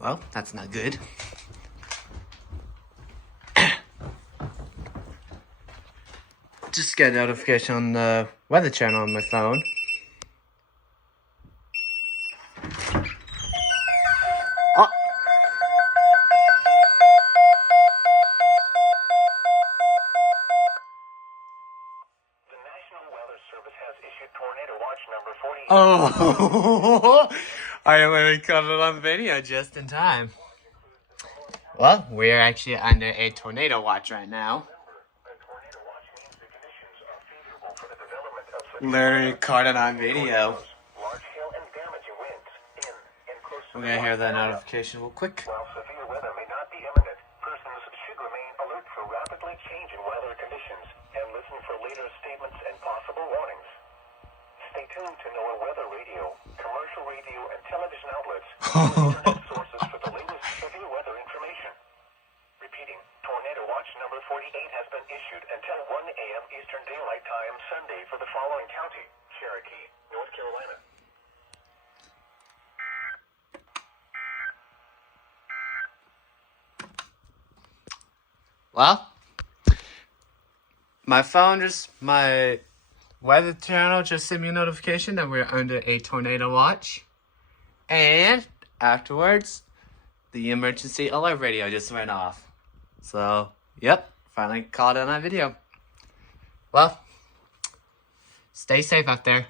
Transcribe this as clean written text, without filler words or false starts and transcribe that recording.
Well, that's not good. Just get a notification on the Weather Channel on my phone. Oh. The National Weather Service has issued tornado watch number 48. Oh, I literally caught it on video just in time. Well, we're actually under a tornado watch right now. The tornado watch means the conditions are favorable for the development of such Literally caught it on video. large hail and damaging winds in and close to I'm gonna hear that notification real quick. While severe weather may not be imminent, persons should remain alert for rapidly changing weather conditions and listen for later statements and possible warnings. Stay tuned to NOAA Weather Radio, commercial radio, and television outlets, and internet sources for the latest severe weather information. Repeating, Tornado Watch number 48 has been issued until 1 a.m. Eastern Daylight Time Sunday for the following county: Cherokee, North Carolina. Well, my Weather Channel just sent me a notification that we're under a tornado watch. And afterwards, the emergency alert radio just went off. So, yep, finally caught it on video. Well, stay safe out there.